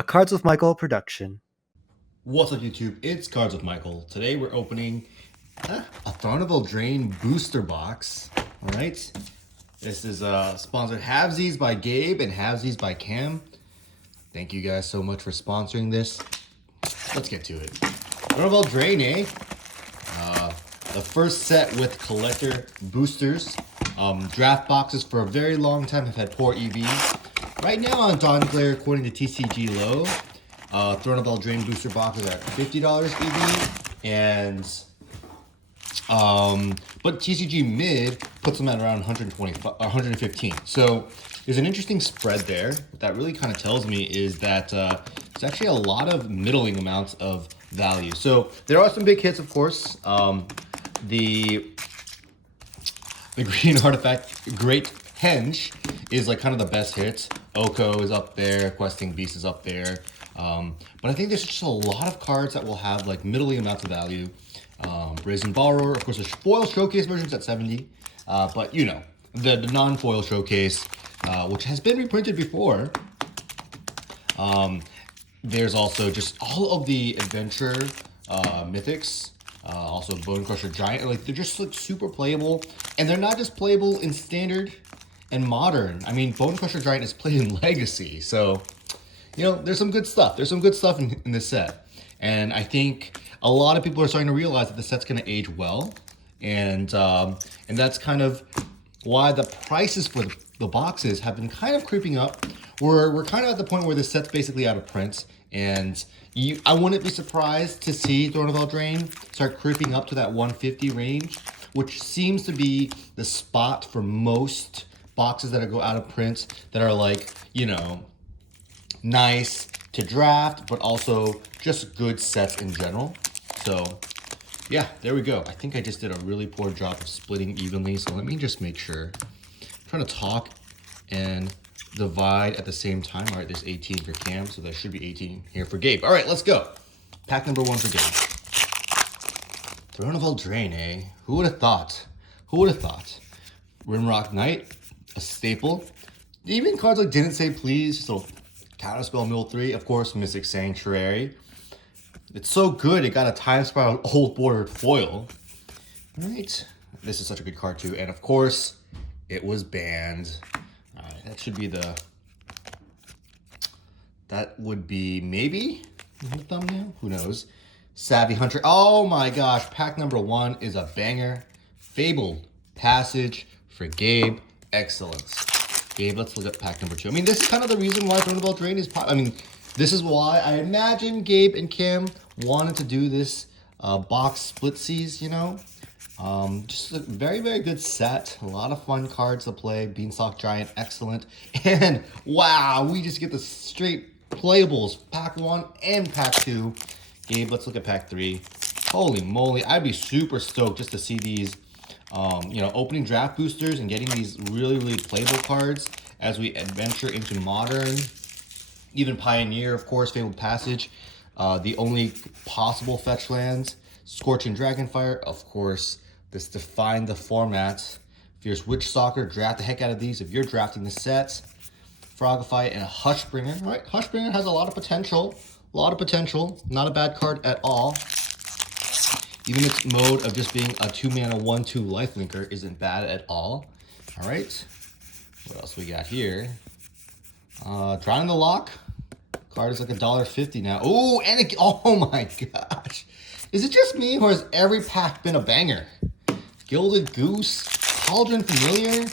A Cards with Michael production. What's up, YouTube? It's Cards with Michael. Today we're opening a Throne of Eldraine booster box. All right, this is sponsored halvesies by Gabe and halvesies by Cam. Thank you guys so much for sponsoring this. Let's get to it. Throne of Eldraine, eh? The first set with collector boosters. Draft boxes for a very long time have had poor EVs. Right now on Dawn Glare, according to TCG Low, Throne of Eldraine booster boxes are at $50 EV, and but TCG Mid puts them at around 125 or 115. So there's an interesting spread there. What that really kind of tells me is that it's actually a lot of middling amounts of value. So there are some big hits, of course. The green artifact, Great Henge, is like kind of the best hit. Oko is up there, Questing Beast is up there. But I think there's just a lot of cards that will have like middling amounts of value. Brazen Borrower, of course, there's foil showcase versions at 70. But you know, the non-foil showcase, which has been reprinted before. There's also just all of the adventure mythics. Also Bone Crusher Giant, like they're just like super playable, and they're not just playable in standard and modern. I mean, Bone Crusher Giant is played in Legacy, so you know there's some good stuff. There's some good stuff in this set, and I think a lot of people are starting to realize that the set's going to age well, and that's kind of why the prices for the boxes have been kind of creeping up. We're kind of at the point where the set's basically out of print, and I wouldn't be surprised to see Throne of Eldraine start creeping up to that 150 range, which seems to be the spot for most boxes that go out of print that are like, you know, nice to draft, but also just good sets in general. So yeah, there we go. I think I just did a really poor job of splitting evenly, so let me just make sure. I'm trying to talk and divide at the same time. All right, there's 18 for Cam, so there should be 18 here for Gabe. All right, let's go. Pack number 1 for Gabe. Throne of Eldraine, eh? Who would have thought? Who would have thought? Rimrock Knight, a staple. Even cards like Didn't Say Please, just a little Counterspell Mill 3. Of course, Mystic Sanctuary. It's so good, it got a Time Spiral Old Bordered foil. All right, this is such a good card too. And of course, it was banned. All right, that should be that would be maybe the thumbnail, who knows. Savvy Hunter, oh my gosh, pack number 1 is a banger. Fabled Passage for Gabe, excellence. Gabe, let's look at pack number 2. I mean, this is kind of the reason why Throne of Eldraine is I mean, this is why I imagine Gabe and Cam wanted to do this box splitsies, you know. Just a very, very good set. A lot of fun cards to play. Beanstalk Giant, excellent. And wow, we just get the straight playables. Pack 1 and pack 2. Gabe, let's look at pack 3. Holy moly, I'd be super stoked just to see these, you know, opening draft boosters and getting these really, really playable cards as we adventure into modern. Even Pioneer, of course, Fabled Passage. The only possible fetch lands. Scorching Dragonfire, of course. This defined the format. Fierce Witch Stalker, draft the heck out of these if you're drafting the sets. Frogify and a Hushbringer. All right, Hushbringer has a lot of potential. A lot of potential. Not a bad card at all. Even its mode of just being a 2-mana 1/2 lifelinker isn't bad at all. All right. What else we got here? Drowning the Lock. Card is like $1.50 now. Oh, and it, oh my gosh. Is it just me or has every pack been a banger? Gilded Goose, Cauldron Familiar.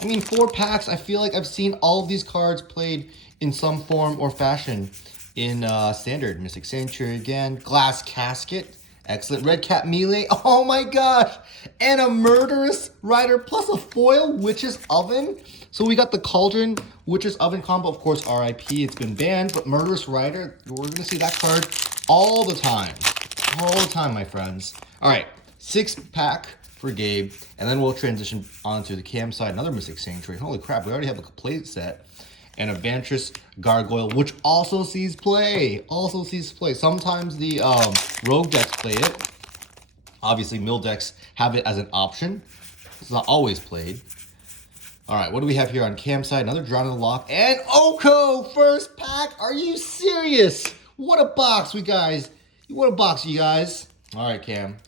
I mean, 4 packs. I feel like I've seen all of these cards played in some form or fashion in standard. Mystic Sanctuary again. Glass Casket. Excellent. Red Cap Melee. Oh my gosh. And a Murderous Rider plus a foil Witch's Oven. So we got the Cauldron Witch's Oven combo. Of course, RIP. It's been banned. But Murderous Rider, we're going to see that card all the time. All the time, my friends. All right. 6-pack for Gabe. And then we'll transition onto the Cam side. Another Mystic Sanctuary. Holy crap. We already have a complete set. And a Vantress Gargoyle, which also sees play. Also sees play. Sometimes the Rogue decks play it. Obviously, Mill decks have it as an option. It's not always played. All right, what do we have here on Cam's side? Another Drawn in the Loft and Oko first pack. Are you serious? What a box, we guys. What a box, you guys. All right, Cam.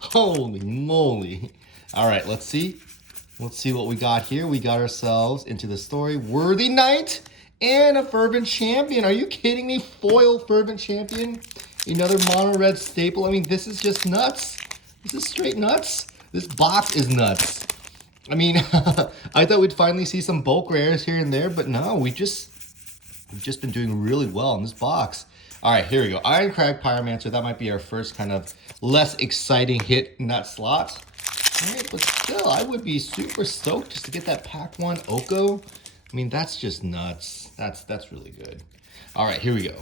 Holy moly. All right, let's see. Let's see what we got here. We got ourselves into the story. Worthy Knight and a Fervent Champion. Are you kidding me? Foil Fervent Champion. Another mono red staple. I mean, this is just nuts. This is straight nuts. This box is nuts. I mean, I thought we'd finally see some bulk rares here and there, but no, we've just been doing really well in this box. All right, here we go. Ironcrag Pyromancer. That might be our first kind of less exciting hit in that slot. All right, but still, I would be super stoked just to get that pack 1 Oko. I mean, that's just nuts. That's really good. All right, here we go.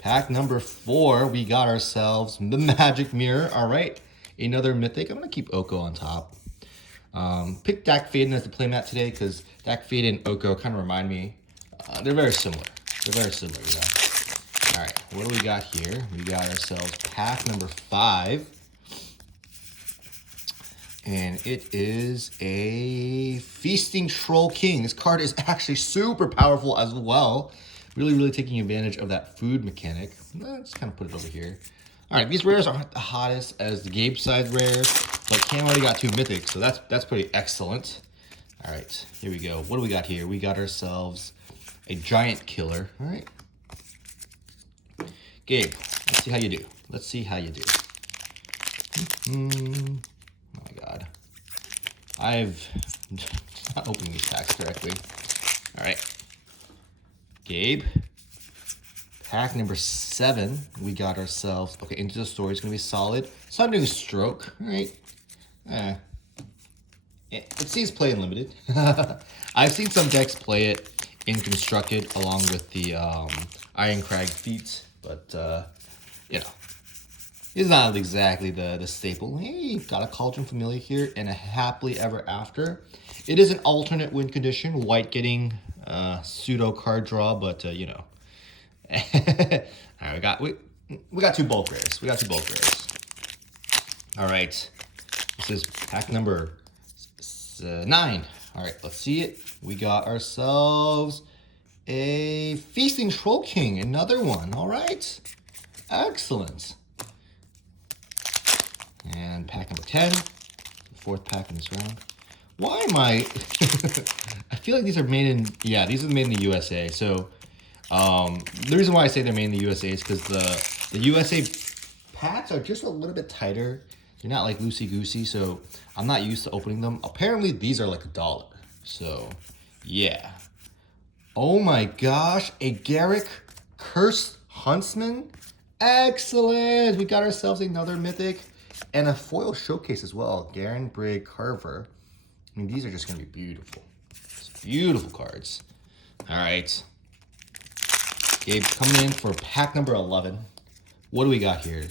Pack number 4, we got ourselves the Magic Mirror. All right, another Mythic. I'm going to keep Oko on top. Picked Dak Faden as the playmat today because Dak Faden and Oko kind of remind me. They're very similar. They're very similar, you know. All right, what do we got here? We got ourselves pack number 5. And it is a Feasting Troll King. This card is actually super powerful as well. Really taking advantage of that food mechanic. Let's kind of put it over here. All right, these rares aren't the hottest as the Gabe side rares, but Cam already got 2 mythics, so that's pretty excellent. All right, here we go. What do we got here? We got ourselves a Giant Killer. All right. Gabe, let's see how you do. Let's see how you do. Oh my God. I've not opening these packs correctly. All right. Gabe. Pack number 7, we got ourselves, okay, Into the Story is going to be solid. So I'm doing Stroke, all right. It sees play in Limited. I've seen some decks play it in Constructed along with the Ironcrag feats, but, you know, it's not exactly the staple. Hey, got a Cauldron Familiar here and a Happily Ever After. It is an alternate win condition, white getting pseudo card draw, but, you know. All right, we got 2 bulk rares. We got 2 bulk rares. All right, this is pack number 9. All right, let's see it. We got ourselves a Feasting Troll King, another one. All right, excellent. And pack number 10, the 4th pack in this round. Why am I? I feel like these are made in. Yeah, these are made in the USA. So. The reason why I say they're made in the USA is because the USA packs are just a little bit tighter. They're not like loosey-goosey, so I'm not used to opening them. Apparently, these are like $1. So, yeah. Oh my gosh, a Garrick Cursed Huntsman. Excellent! We got ourselves another Mythic and a foil showcase as well. Garen Brigg Carver. I mean, these are just going to be beautiful. It's beautiful cards. All right. Gabe coming in for pack number 11. What do we got here?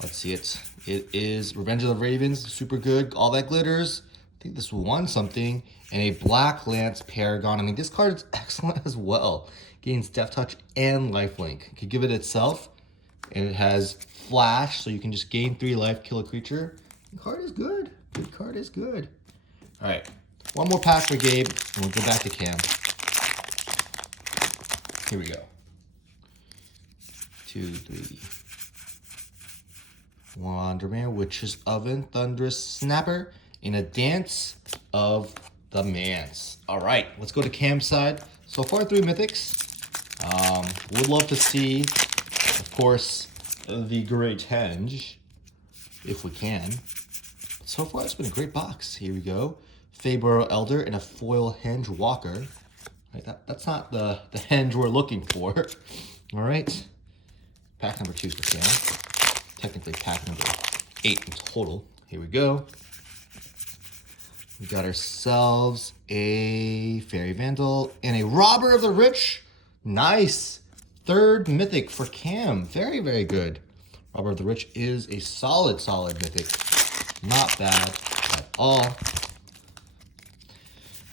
Let's see it. It is Revenge of the Ravens, super good. All that glitters. I think this won something. And a Black Lance Paragon. I mean, this card is excellent as well. Gains Death Touch and Lifelink. Could give it itself. And it has Flash, so you can just gain 3 life, kill a creature. The card is good. Good card is good. All right, one more pack for Gabe, and we'll go back to Cam. Here we go. 2, 3. Wandermere, Witch's Oven, Thunderous Snapper, in a Dance of the Mans. All right, let's go to Cam's side. So far, 3 mythics. Would love to see, of course, the Great Henge, if we can. But so far, it's been a great box. Here we go. Faeboro Elder and a foil Henge Walker. Right, that's not the Henge we're looking for. All right. Pack number 2 for Cam. Technically pack number 8 in total. Here we go. We got ourselves a Fairy Vandal and a Robber of the Rich. Nice. 3rd mythic for Cam. Very, very good. Robber of the Rich is a solid mythic. Not bad at all.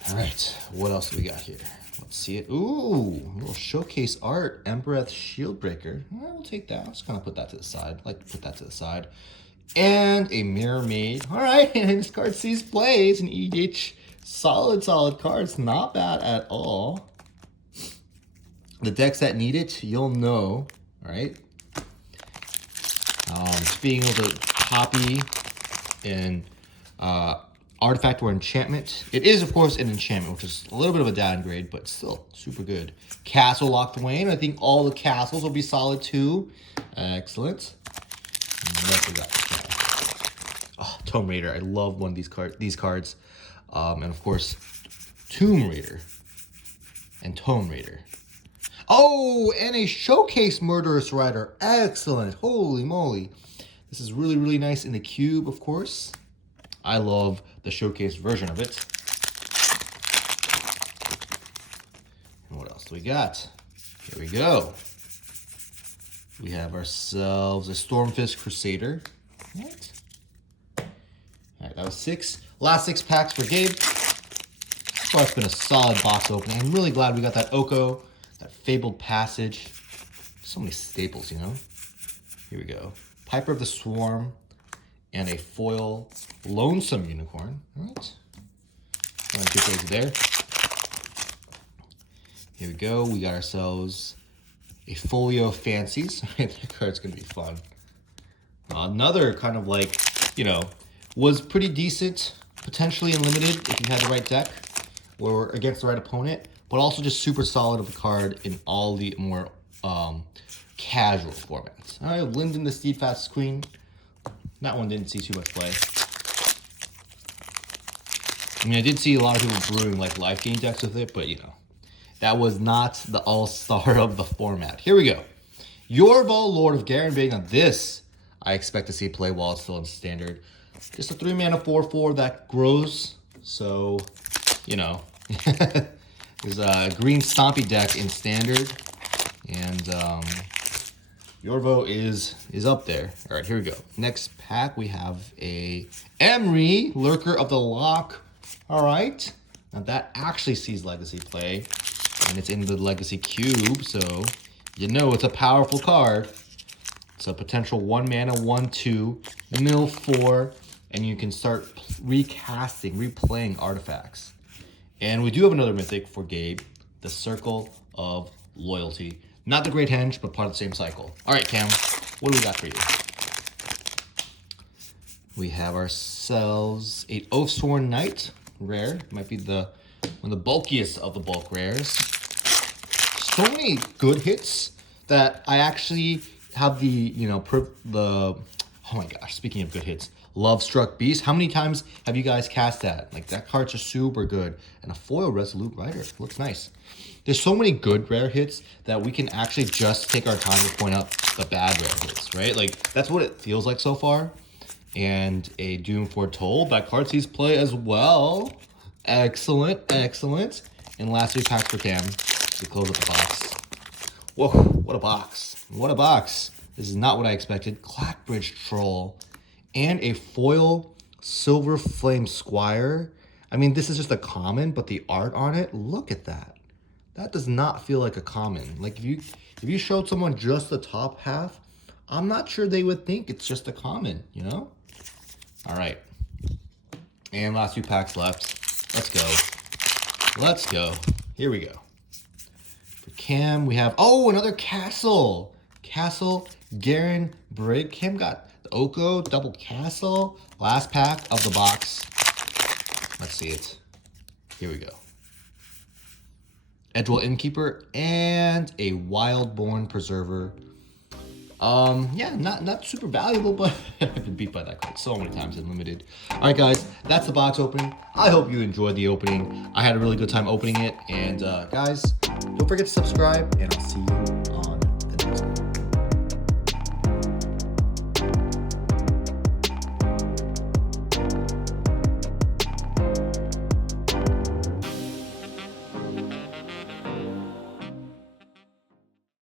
All right. What else do we got here? Let's see it. Ooh, a little showcase art. Embereth Shieldbreaker. We'll take that. I'll just kind of put that to the side. I like to put that to the side. And a Mirror Maid. All right, and this card sees play. It's an EDH. Solid cards. Not bad at all. The decks that need it, you'll know. All right. Just being able to copy an artifact or enchantment. It is, of course, an enchantment, which is a little bit of a downgrade, but still super good. Castle locked away, and I think all the castles will be solid too. Excellent. What we got? Oh, Tomb Raider. I love one of these cards. And of course, Tomb Raider and Tomb Raider. Oh, and a Showcase Murderous Rider. Excellent. Holy moly. This is really nice in the cube, of course. I love the Showcase version of it. And what else do we got? Here we go. We have ourselves a Stormfist Crusader. What? All right, that was 6. Last 6 packs for Gabe. So it's been a solid box opening. I'm really glad we got that Oko, that Fabled Passage. So many staples, you know? Here we go. Piper of the Swarm and a foil Lonesome Unicorn. All right. One, 2 things there. Here we go. We got ourselves a Folio Fancies. That card's going to be fun. Another kind of like, you know, was pretty decent, potentially unlimited if you had the right deck or against the right opponent, but also just super solid of a card in all the more casual formats. All right, Lyndon the Steadfast Queen. That one didn't see too much play. I mean, I did see a lot of people brewing like life gain decks with it, but you know, that was not the all-star of the format. Here we go. Yorval, Lord of Garenbane. Now this, I expect to see play while it's still in standard. Just a 3-mana 4/4 that grows. So, you know, there's a green Stompy deck in standard. And Yorvo is up there. All right, here we go. Next pack, we have a Emery, Lurker of the Lock. All right. Now that actually sees Legacy play. And it's in the Legacy Cube, so you know it's a powerful card. It's a potential 1-mana, 1/2, mill 4, and you can start recasting, replaying artifacts. And we do have another mythic for Gabe, the Circle of Loyalty. Not the Great Henge, but part of the same cycle. All right, Cam, what do we got for you? We have ourselves a Oathsworn Knight, rare. Might be one of the bulkiest of the bulk rares. So many good hits that I actually have the, you know, oh my gosh, speaking of good hits, Love Struck Beast. How many times have you guys cast that? Like, that card's just super good. And a foil Resolute Rider. Looks nice. There's so many good rare hits that we can actually just take our time to point out the bad rare hits, right? Like, that's what it feels like so far. And a Doom Foretold. That card sees play as well. Excellent. And last 3 packs for Cam. We close up the box. Whoa, what a box. What a box. This is not what I expected. Clackbridge Troll. And a foil Silver Flame Squire. I mean, this is just a common, but the art on it, look at that. That does not feel like a common. Like, if you showed someone just the top half, I'm not sure they would think it's just a common, you know? All right. And last 2 packs left. Let's go. Let's go. Here we go. For Cam, we have, oh, another Castle. Castle, Garen, Brig. Cam got the Oko, double Castle. Last pack of the box. Let's see it. Here we go. Edgewell Innkeeper and a Wildborn Preserver. Yeah, not super valuable, but I've been beat by that card so many times in limited. All right, guys, that's the box opening. I hope you enjoyed the opening. I had a really good time opening it. And guys, don't forget to subscribe, and I'll see you